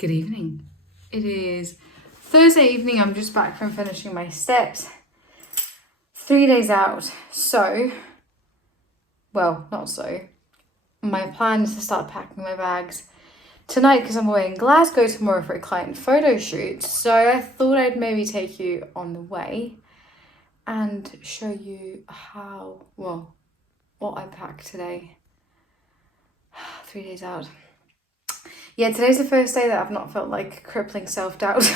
Good evening. It is Thursday evening. I'm just back from finishing my steps. 3 days out. My plan is to start packing my bags tonight because I'm away in Glasgow tomorrow for a client photo shoot. So I thought I'd maybe take you on the way and show you what I packed today. 3 days out. Yeah, today's the first day that I've not felt like crippling self-doubt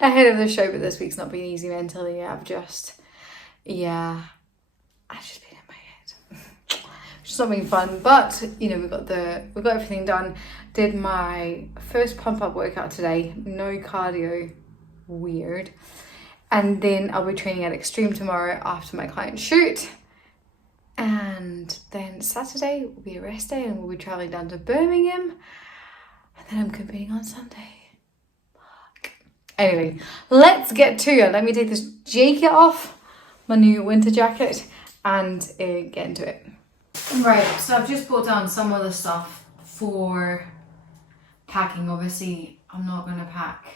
ahead of the show, but this week's not been easy mentally. I've just been in my head. It's not been fun, but we got everything done. Did my first pump-up workout today, no cardio, weird. And then I'll be training at Extreme tomorrow after my client shoot. And then Saturday will be a rest day and we'll be traveling down to Birmingham. And then I'm competing on Sunday. Fuck. Anyway, let's get to it. Let me take this jacket off, my new winter jacket, and get into it. Right, so I've just put down some of the stuff for packing. Obviously, I'm not going to pack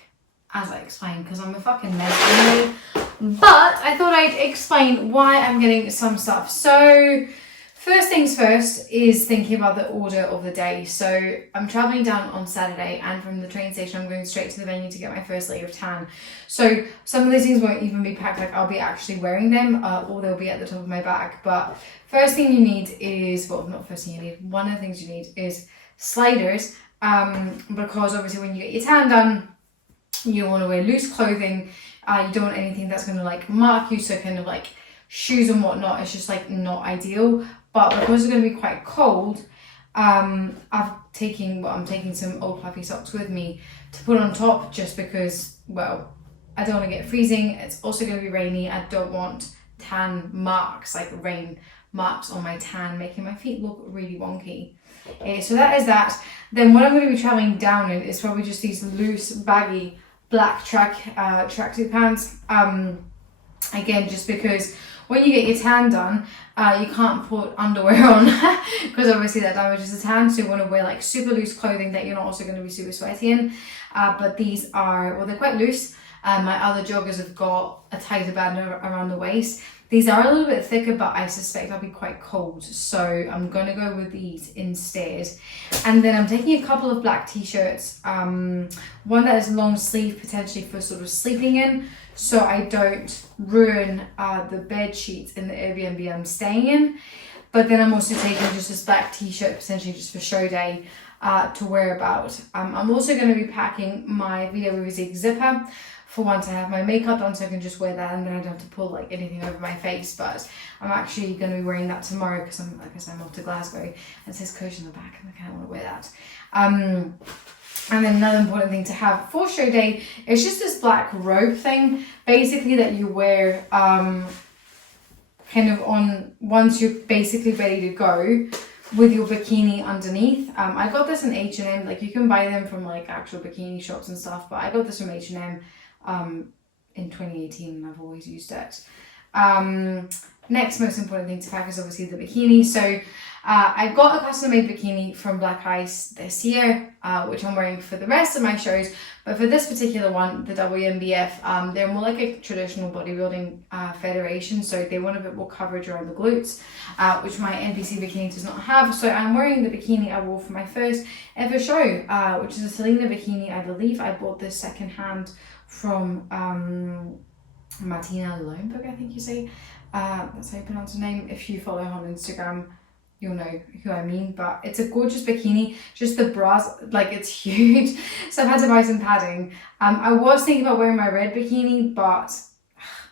as I explained because I'm a fucking mess anyway. But I thought I'd explain why I'm getting some stuff. So first things first is thinking about the order of the day. So I'm traveling down on Saturday, and from the train station I'm going straight to the venue to get my first layer of tan. So some of these things won't even be packed, like I'll be actually wearing them or they'll be at the top of my bag. But first thing you need is, one of the things you need is sliders, because obviously when you get your tan done, you want to wear loose clothing. You don't want anything that's going to like mark you, so kind of like shoes and whatnot. It's just like not ideal. But because it's going to be quite cold, I'm taking some old fluffy socks with me to put on top, just because, I don't want to get freezing. It's also going to be rainy. I don't want tan marks, like rain marks on my tan, making my feet look really wonky. So that is that. Then what I'm going to be traveling down in is probably just these loose, baggy black tracksuit pants. Again, just because when you get your tan done, you can't put underwear on because obviously that damages the tan. So you want to wear like super loose clothing that you're not also going to be super sweaty in. But these are, they're quite loose. My other joggers have got a tighter band around the waist. These are a little bit thicker, but I suspect I'll be quite cold. So I'm going to go with these instead. And then I'm taking a couple of black t-shirts. One that is long sleeve, potentially for sort of sleeping in, so I don't ruin the bed sheets in the Airbnb I'm staying in. But then I'm also taking just this black t-shirt, potentially just for show day, to wear about. I'm also going to be packing my Video Music zipper. For once I have my makeup done, so I can just wear that and then I don't have to pull like anything over my face. But I'm actually going to be wearing that tomorrow because I'm off to Glasgow, and it says Coach on the back and I kind of want to wear that. And then another important thing to have for show day is just this black robe thing, basically, that you wear kind of on once you're basically ready to go, with your bikini underneath. I got this in H&M. Like, you can buy them from like actual bikini shops and stuff, but I got this from H&M in 2018 and I've always used it. Next most important thing to pack is obviously the bikini. So I got a custom made bikini from Black Ice this year, which I'm wearing for the rest of my shows. But for this particular one, the WMBF, they're more like a traditional bodybuilding federation. So they want a bit more coverage around the glutes, which my NPC bikini does not have. So I'm wearing the bikini I wore for my first ever show, which is a Selena bikini, I believe. I bought this secondhand from Martina Loenberg, I think you say. That's how you pronounce her name. If you follow her on Instagram, you'll know who I mean. But it's a gorgeous bikini. Just the bras, like, it's huge. So I've had to buy some padding. I was thinking about wearing my red bikini, but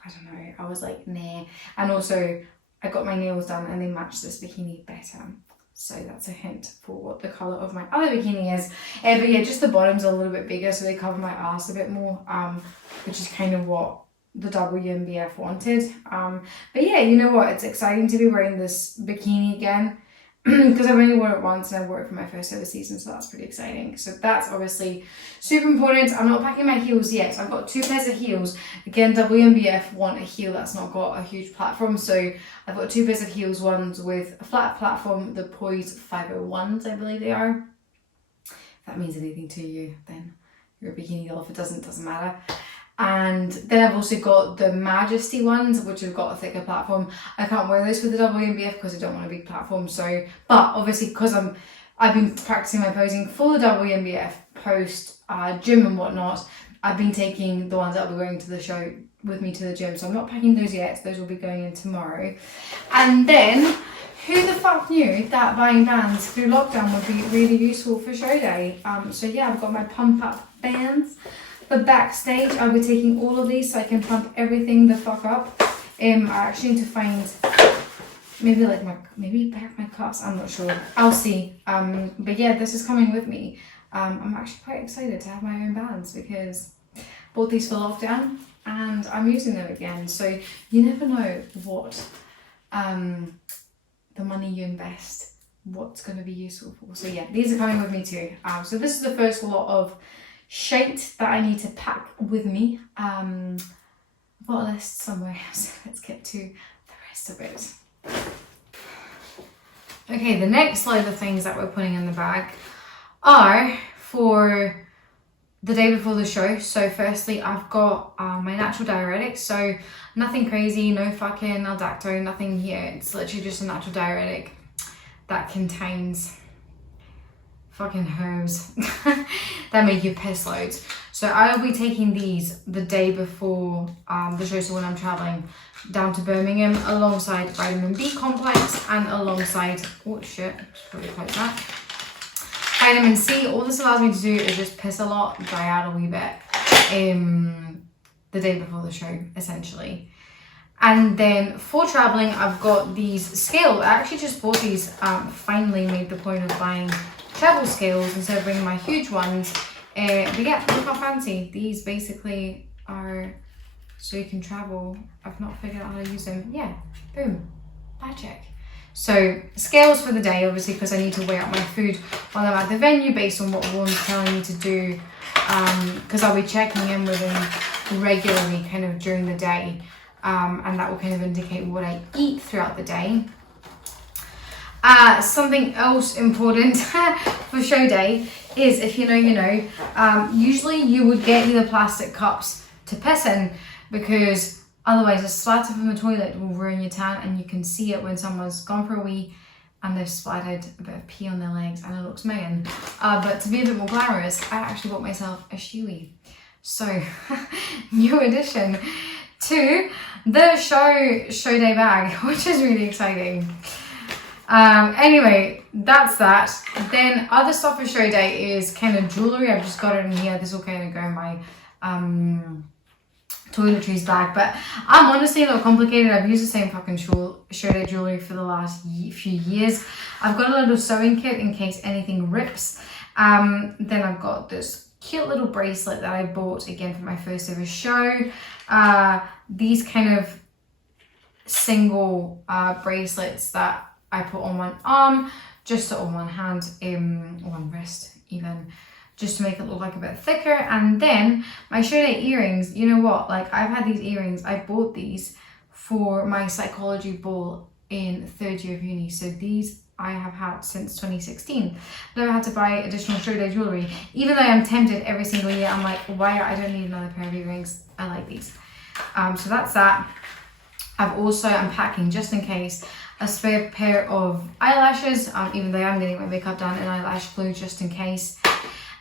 I don't know. I was like, nah. And also, I got my nails done and they match this bikini better. So that's a hint for what the colour of my other bikini is. But yeah, just the bottom's a little bit bigger, so they cover my ass a bit more, which is kind of what the WMBF wanted. But yeah, you know what? It's exciting to be wearing this bikini again because I've only worn it once and I wore it for my first ever season, so that's pretty exciting. So that's obviously super important. I'm not packing my heels yet. I've got 2 pairs of heels. Again, WMBF want a heel that's not got a huge platform, so I've got 2 pairs of heels, ones with a flat platform, the Poise 501s, I believe they are. If that means anything to you, then you're a bikini girl. If it doesn't matter. And then I've also got the Majesty ones, which have got a thicker platform. I can't wear those for the WNBF because I don't want a big platform. So, but obviously because I've been practicing my posing for the WNBF post gym and whatnot, I've been taking the ones that I'll be wearing to the show with me to the gym. So I'm not packing those yet. Those will be going in tomorrow. And then, who the fuck knew that buying bands through lockdown would be really useful for show day? So yeah, I've got my pump up bands. But backstage, I'll be taking all of these so I can pump everything the fuck up. I actually need to find maybe back my cuffs. I'm not sure. I'll see. But yeah, this is coming with me. I'm actually quite excited to have my own bands because I bought these for lockdown and I'm using them again. So you never know what the money you invest, what's going to be useful for. So yeah, these are coming with me too. So this is the first lot of shite that I need to pack with me. I've got a list somewhere, so let's get to the rest of it. Okay, the next load of things that we're putting in the bag are for the day before the show. So firstly, I've got my natural diuretics, so nothing crazy, no fucking Aldacto, nothing here. It's literally just a natural diuretic that contains fucking herbs that make you piss loads. So I'll be taking these the day before the show, so when I'm traveling down to Birmingham, alongside vitamin B complex and alongside, oh shit, probably close that, vitamin C. All this allows me to do is just piss a lot, dry out a wee bit the day before the show, essentially. And then for traveling, I've got these scales. I actually just bought these, finally made the point of buying travel scales instead of bringing my huge ones. But yeah, look how fancy. These basically are so you can travel. I've not figured out how to use them. Yeah, boom, magic. So scales for the day, obviously, because I need to weigh out my food while I'm at the venue based on what Warren's telling me to do. Because I'll be checking in with him regularly kind of during the day. And that will kind of indicate what I eat throughout the day. Something else important for show day is, if you know, you know, usually you would get either plastic cups to piss in, because otherwise a splatter from the toilet will ruin your tan, and you can see it when someone's gone for a wee and they've splattered a bit of pee on their legs and it looks mean. But to be a bit more glamorous, I actually bought myself a shoey. So, new addition to the show day bag, which is really exciting. Anyway, that's that. Then other stuff for show day is kind of jewelry. I've just got it in here. This will kind of go in my toiletries bag, but I'm honestly not complicated. I've used the same fucking show day jewelry for the last few years. I've got a little sewing kit in case anything rips. Then I've got this cute little bracelet that I bought again for my first ever show. These kind of single bracelets that I put on one arm, just on one hand, one wrist even, just to make it look like a bit thicker. And then my show day earrings, you know what, like I've had these earrings, I bought these for my psychology ball in third year of uni. So these I have had since 2016. Never had to buy additional show day jewelry, even though I'm tempted every single year. I'm like, why? I don't need another pair of earrings. I like these. So that's that. I'm packing, just in case, a spare pair of eyelashes, even though I'm getting my makeup done, and eyelash glue just in case.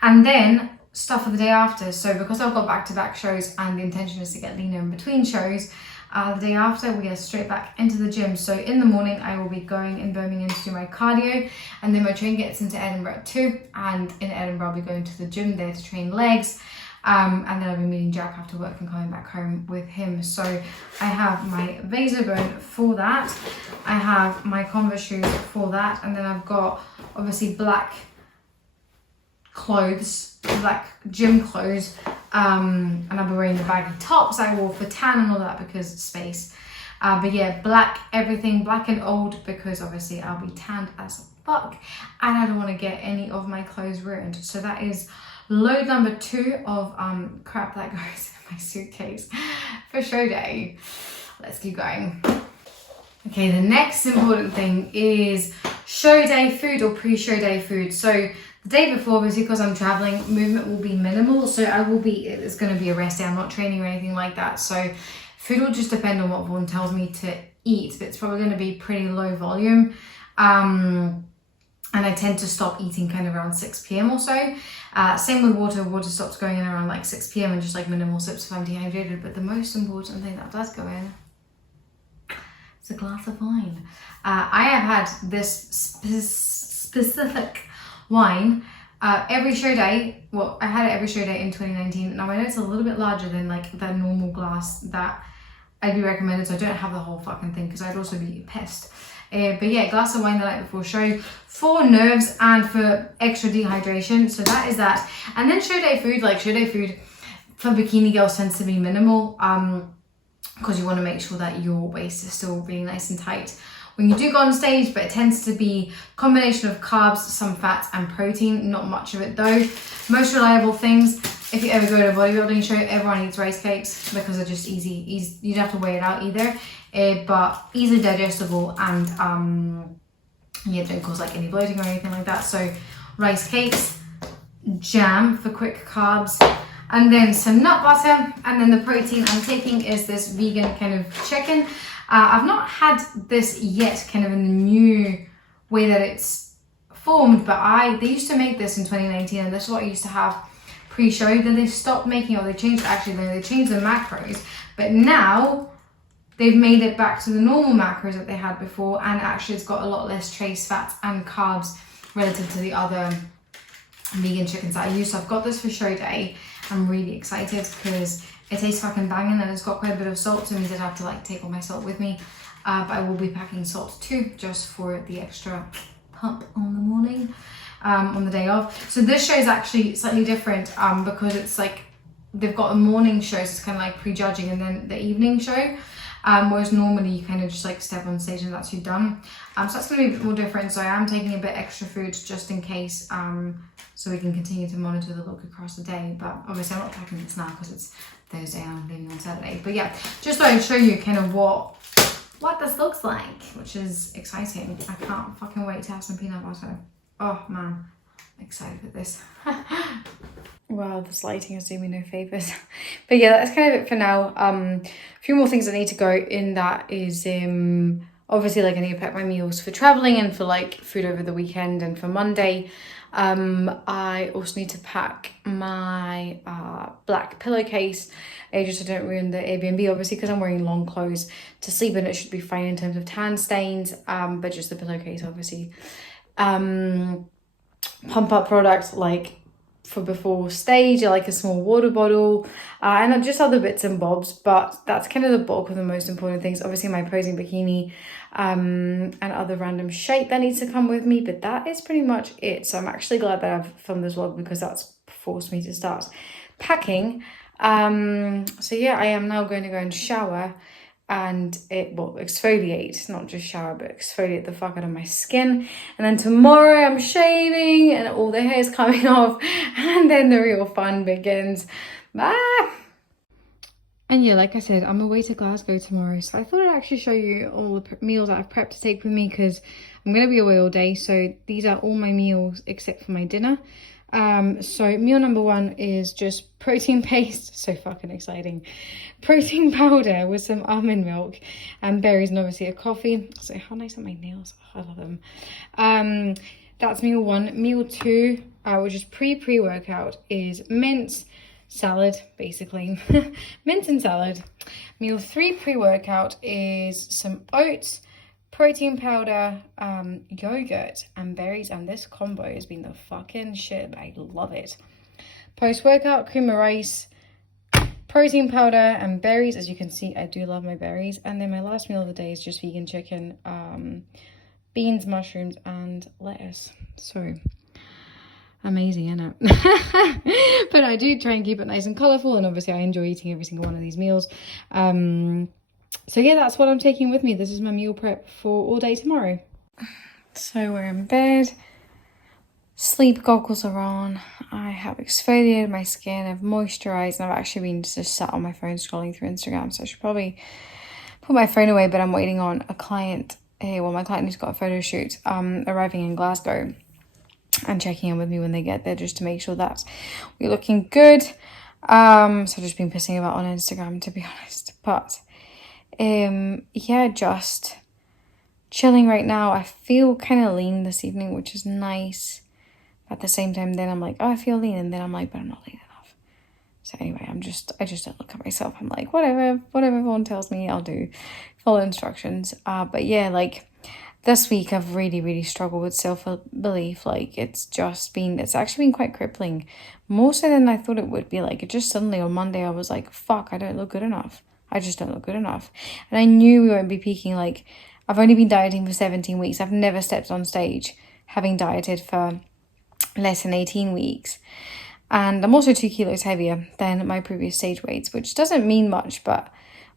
And then stuff for the day after. So because I've got back-to-back shows and the intention is to get leaner in between shows, the day after we are straight back into the gym. So in the morning I will be going in Birmingham to do my cardio, and then my train gets into Edinburgh too, and in Edinburgh I'll be going to the gym there to train legs. And then I'll be meeting Jack after work and coming back home with him. So I have my Vaserbone for that. I have my Converse shoes for that. And then I've got obviously black clothes, black gym clothes. And I'll be wearing the baggy tops I wore for tan and all that because it's space. But yeah, black everything, black and old, because obviously I'll be tanned as fuck. And I don't want to get any of my clothes ruined. So that is load number 2 of crap that goes in my suitcase for show day. Let's keep going. Okay, the next important thing is show day food or pre-show day food. So The day before, obviously, because I'm traveling, movement will be minimal. So it's going to be a rest day. I'm not training or anything like that. So food will just depend on what Vaughan tells me to eat. But it's probably going to be pretty low volume. And I tend to stop eating kind of around 6 p.m. or so. Same with water. Water stops going in around like 6 p.m. and just like minimal sips if I'm dehydrated. But the most important thing that does go in is a glass of wine. I have had this specific wine every show day. Well, I had it every show day in 2019. Now I know it's a little bit larger than like the normal glass that I'd be recommended, so I don't have the whole fucking thing because I'd also be pissed. But yeah, glass of wine the night before show for nerves and for extra dehydration. So that is that. And then show day food for bikini girls tends to be minimal because you want to make sure that your waist is still really nice and tight when you do go on stage, but it tends to be a combination of carbs, some fats and protein, not much of it though. Most reliable things, if you ever go to a bodybuilding show, everyone eats rice cakes because they're just easy. You don't have to weigh it out either. But easily digestible and yeah, don't cause like any bloating or anything like that. So rice cakes, jam for quick carbs, and then some nut butter, and then the protein I'm taking is this vegan kind of chicken. I've not had this yet kind of in the new way that it's formed, but they used to make this in 2019 and this is what I used to have pre-show. Then they stopped making it, or they changed the macros, but now they've made it back to the normal macros that they had before, and actually it's got a lot less trace fats and carbs relative to the other vegan chickens that I use. So I've got this for show day. I'm really excited because it tastes fucking banging and it's got quite a bit of salt, so it means I'd have to like take all my salt with me. But I will be packing salt too, just for the extra pump on the morning, on the day of. So this show is actually slightly different because it's like, they've got a morning show, so it's kind of like prejudging, and then the evening show. Whereas normally you kind of just like step on stage and that's you done. So that's going to be a bit more different. So I am taking a bit extra food just in case, so we can continue to monitor the look across the day. But obviously I'm not packing this now because it's Thursday and I'm leaving on Saturday. But yeah, just thought I'd show you kind of what this looks like, which is exciting. I can't fucking wait to have some peanut butter. Oh man, I'm excited for this. Wow, this lighting is doing me no favours. But yeah, that's kind of it for now. A few more things I need to go in. That is obviously like I need to pack my meals for travelling and for like food over the weekend and for Monday. I also need to pack my black pillowcase just so I don't ruin the Airbnb, obviously, because I'm wearing long clothes to sleep and it should be fine in terms of tan stains, but just the pillowcase, obviously. Pump up products like for before stage, like a small water bottle, and just other bits and bobs, but that's kind of the bulk of the most important things. Obviously my posing bikini and other random shit that needs to come with me, but that is pretty much it. So I'm actually glad that I've filmed this vlog because that's forced me to start packing. So yeah, I am now going to go and shower and exfoliate, not just shower, but exfoliate the fuck out of my skin. And then tomorrow I'm shaving and all the hair is coming off, and then the real fun begins. Bye. And yeah, like I said, I'm away to Glasgow tomorrow, so I thought I'd actually show you all the meals that I've prepped to take with me because I'm going to be away all day. So these are all my meals except for my dinner. So meal number 1 is just protein paste, so fucking exciting, protein powder with some almond milk and berries, and obviously a coffee. So how nice are my nails? Oh, I love them. That's meal 1. Meal 2, which is pre-workout, is mince salad, basically. Mince and salad. Meal 3 pre-workout is some oats, protein powder, yogurt and berries, and this combo has been the fucking shit. I love it. Post-workout, cream of rice, protein powder and berries. As you can see, I do love my berries. And then my last meal of the day is just vegan chicken, beans, mushrooms and lettuce. So amazing, isn't it? But I do try and keep it nice and colourful, and obviously I enjoy eating every single one of these meals. So yeah, that's what I'm taking with me. This is my meal prep for all day tomorrow. So we're in bed. Sleep goggles are on. I have exfoliated my skin. I've moisturized, and I've actually been just sat on my phone scrolling through Instagram. So I should probably put my phone away, but I'm waiting on a client. My client who's got a photo shoot arriving in Glasgow. and checking in with me when they get there just to make sure that we're looking good. So I've just been pissing about on Instagram, to be honest. But yeah, just chilling right now. I feel kind of lean this evening, which is nice. But at the same time, then I'm like, oh, I feel lean, and then I'm like, but I'm not lean enough. So anyway, I just don't look at myself. I'm like, whatever everyone tells me, I'll do. Follow instructions. But yeah, like this week I've really struggled with self-belief. Like it's actually been quite crippling, more so than I thought it would be. Like it just suddenly on Monday I was like, fuck, I don't look good enough. I just don't look good enough. And I knew we won't be peaking. Like I've only been dieting for 17 weeks. I've never stepped on stage having dieted for less than 18 weeks. And I'm also 2 kilos heavier than my previous stage weights, which doesn't mean much, but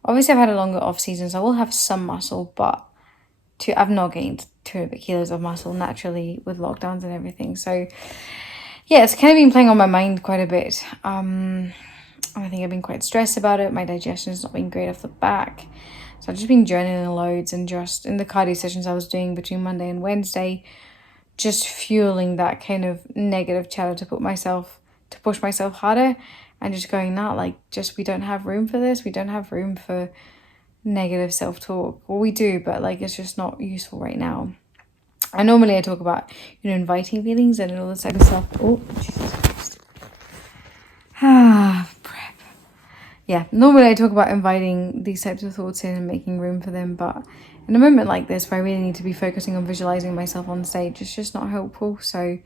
obviously I've had a longer off season, so I will have some muscle, but I've not gained 2 kilos of muscle naturally with lockdowns and everything. So yeah, it's kind of been playing on my mind quite a bit. I think I've been quite stressed about it. My digestion's not been great off the back. So I've just been journaling loads, and just in the cardio sessions I was doing between Monday and Wednesday, just fueling that kind of negative chatter to push myself harder, and just going, we don't have room for this. We don't have room for negative self-talk. Well, we do, but like it's just not useful right now. And normally I talk about, inviting feelings and all this type of stuff. Oh, Jesus Christ. Prep. Yeah, normally I talk about inviting these types of thoughts in and making room for them, but in a moment like this where I really need to be focusing on visualizing myself on stage, it's just not helpful. So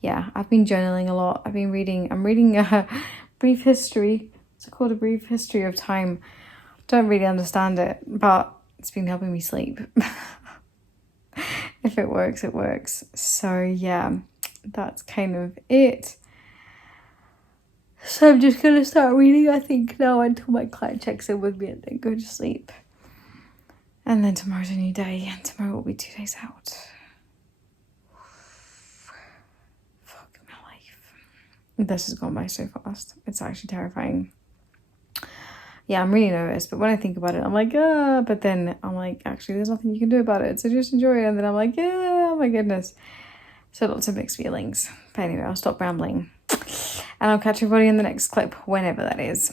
yeah, I've been journaling a lot. I'm reading a brief history. It's called A Brief History of Time. Don't really understand it, but it's been helping me sleep. If it works, it works. So yeah, that's kind of it. So I'm just gonna start reading, I think, now until my client checks in with me and then go to sleep. And then tomorrow's a new day, and tomorrow will be 2 days out. Fuck my life. This has gone by so fast. It's actually terrifying. Yeah, I'm really nervous, but when I think about it, I'm like, but then I'm like, actually, there's nothing you can do about it, so just enjoy it. And then I'm like, yeah, oh my goodness. So lots of mixed feelings. But anyway, I'll stop rambling. And I'll catch everybody in the next clip, whenever that is.